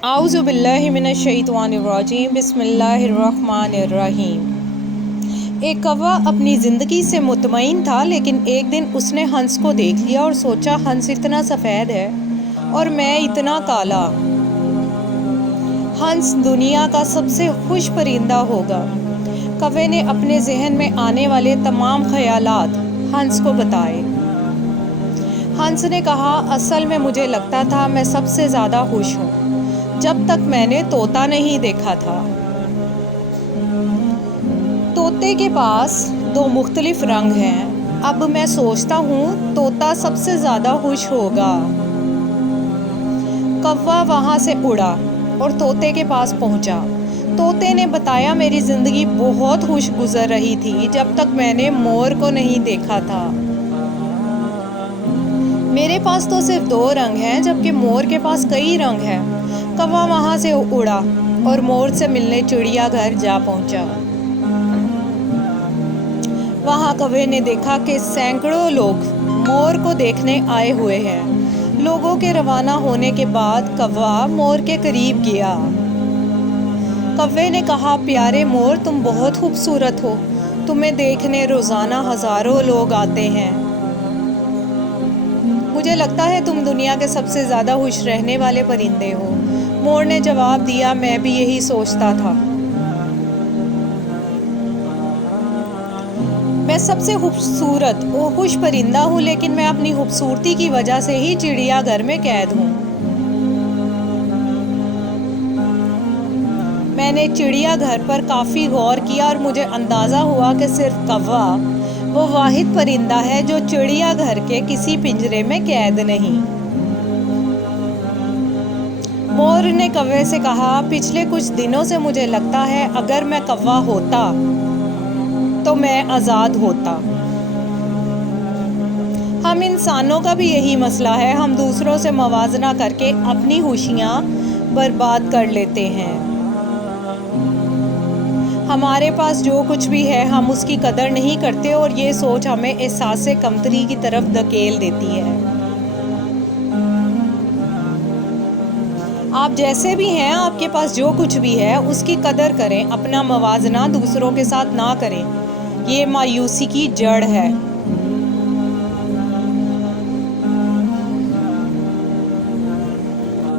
आऊज़ु बिल्लाहि मिनश्शैतानिर्रजीम बिस्मिल्लाहिर्रहमानिर्रहीम। एक कौवा अपनी ज़िंदगी से मुतमईन था, लेकिन एक दिन उसने हंस को देख लिया और सोचा, हंस इतना सफ़ेद है और मैं इतना काला। हंस दुनिया का सबसे खुश परिंदा होगा। कौवे ने अपने जहन में आने वाले तमाम ख्यालात हंस को बताए। हंस ने कहा, असल में मुझे लगता था मैं सबसे ज़्यादा खुश हूँ जब तक मैंने तोता नहीं देखा था। तोते के पास दो मुख्तलिफ रंग हैं। अब मैं सोचता हूँ तोता सबसे ज़्यादा खुश होगा। कौवा वहाँ से उड़ा और तोते के पास पहुँचा। तोते ने बताया, मेरी ज़िंदगी बहुत खुश गुजर रही थी जब तक मैंने मोर को नहीं देखा था। मेरे पास तो सिर्फ दो रंग हैं, जबकि मोर के पास कई रंग हैं। कौवा वहाँ से उड़ा और मोर से मिलने चिड़ियाघर जा पहुँचा। वहाँ कौवे ने देखा कि सैकड़ों लोग मोर को देखने आए हुए हैं। लोगों के रवाना होने के बाद कौवा मोर के करीब गया। कौवे ने कहा, प्यारे मोर, तुम बहुत खूबसूरत हो। तुम्हें देखने रोज़ाना हज़ारों लोग आते हैं। मुझे लगता है तुम दुनिया के सबसे ज़्यादा खुश रहने वाले परिंदे हो। मोर ने जवाब दिया, मैं भी यही सोचता था। मैं सबसे खूबसूरत और खुश परिंदा हूँ, लेकिन मैं अपनी खूबसूरती की वजह से ही चिड़ियाघर में कैद हूँ। मैंने चिड़ियाघर पर काफ़ी गौर किया और मुझे अंदाज़ा हुआ कि सिर्फ कौवा वो वाहिद परिंदा है जो चिड़ियाघर के किसी पिंजरे में कैद नहीं। मोर ने कौवे से कहा, पिछले कुछ दिनों से मुझे लगता है अगर मैं कौवा होता तो मैं आज़ाद होता। हम इंसानों का भी यही मसला है, हम दूसरों से मवाजना करके अपनी खुशियाँ बर्बाद कर लेते हैं। हमारे पास जो कुछ भी है हम उसकी कदर नहीं करते और ये सोच हमें एहसास कमतरी की तरफ धकेल देती है। आप जैसे भी हैं, आपके पास जो कुछ भी है उसकी कदर करें, अपना मवाजना दूसरों के साथ ना करें। ये मायूसी की जड़ है।